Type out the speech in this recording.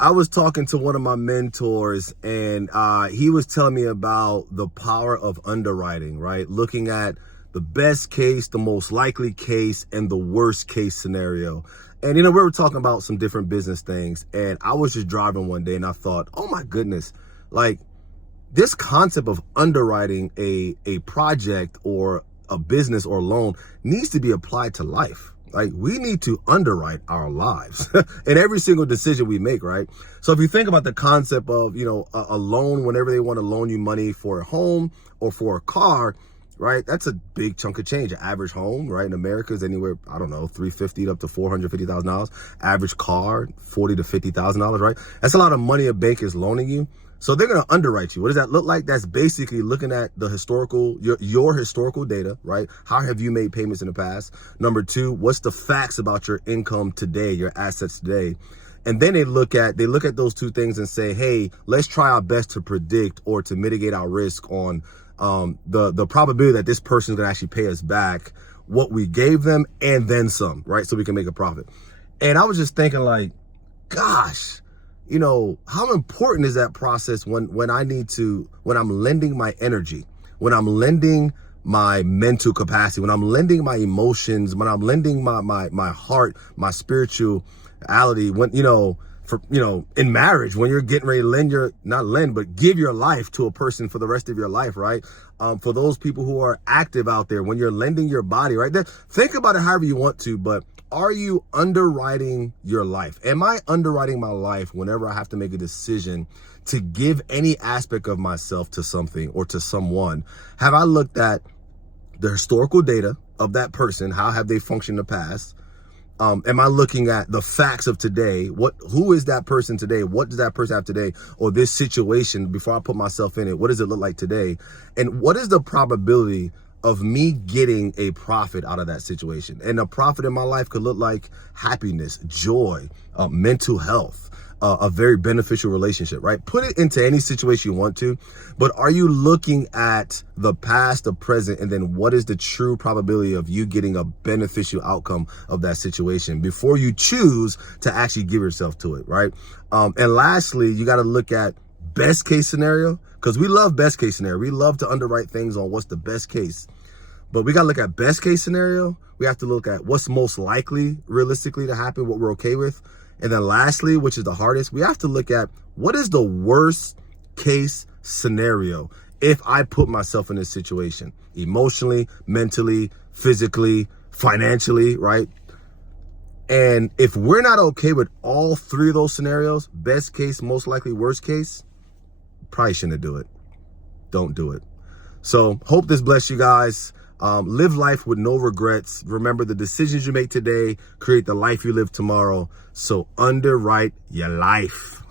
I was talking to one of my mentors, and he was telling me about the power of underwriting, right? Looking at the best case, the most likely case, and the worst case scenario. And, we were talking about some different business things, and I was just driving one day and I thought, oh my goodness, like this concept of underwriting a project or a business or loan needs to be applied to life. Like, we need to underwrite our lives in every single decision we make, right? So if you think about the concept of, a loan, whenever they want to loan you money for a home or for a car, right? That's a big chunk of change. An average home, right, in America is anywhere, I don't know, $350 up to $450,000. Average car, $40 to $50,000, right? That's a lot of money a bank is loaning you. So they're going to underwrite you. What does that look like? That's basically looking at the historical, your historical data, right? How have you made payments in the past? Number two, what's the facts about your income today, your assets today? And then they look at those two things and say, hey, let's try our best to predict or to mitigate our risk on the probability that this person is going to actually pay us back what we gave them and then some, right? So we can make a profit. And I was just thinking, like, gosh, how important is that process when I'm lending my energy, when I'm lending my mental capacity, when I'm lending my emotions, when I'm lending my heart, my spirituality, when, in marriage, when you're getting ready to give your life to a person for the rest of your life, right? For those people who are active out there, when you're lending your body, right? Think about it however you want to, but are you underwriting your life? Am I underwriting my life whenever I have to make a decision to give any aspect of myself to something or to someone? Have I looked at the historical data of that person? How have they functioned in the past? Am I looking at the facts of today? Who is that person today? What does that person have today? Or this situation, before I put myself in it, what does it look like today? And what is the probability of me getting a profit out of that situation? And a profit in my life could look like happiness, joy, mental health, a very beneficial relationship, right? Put it into any situation you want to, but are you looking at the past, the present, and then what is the true probability of you getting a beneficial outcome of that situation before you choose to actually give yourself to it, right? And lastly, you got to look at best case scenario, because we love best case scenario. We love to underwrite things on what's the best case. But we got to look at best case scenario. We have to look at what's most likely realistically to happen, what we're okay with. And then lastly, which is the hardest, we have to look at what is the worst case scenario if I put myself in this situation, emotionally, mentally, physically, financially, right? And if we're not okay with all three of those scenarios, best case, most likely, worst case, probably shouldn't do it. Don't do it. So hope this bless you guys. Live life with no regrets. Remember, the decisions you make today create the life you live tomorrow. So underwrite your life.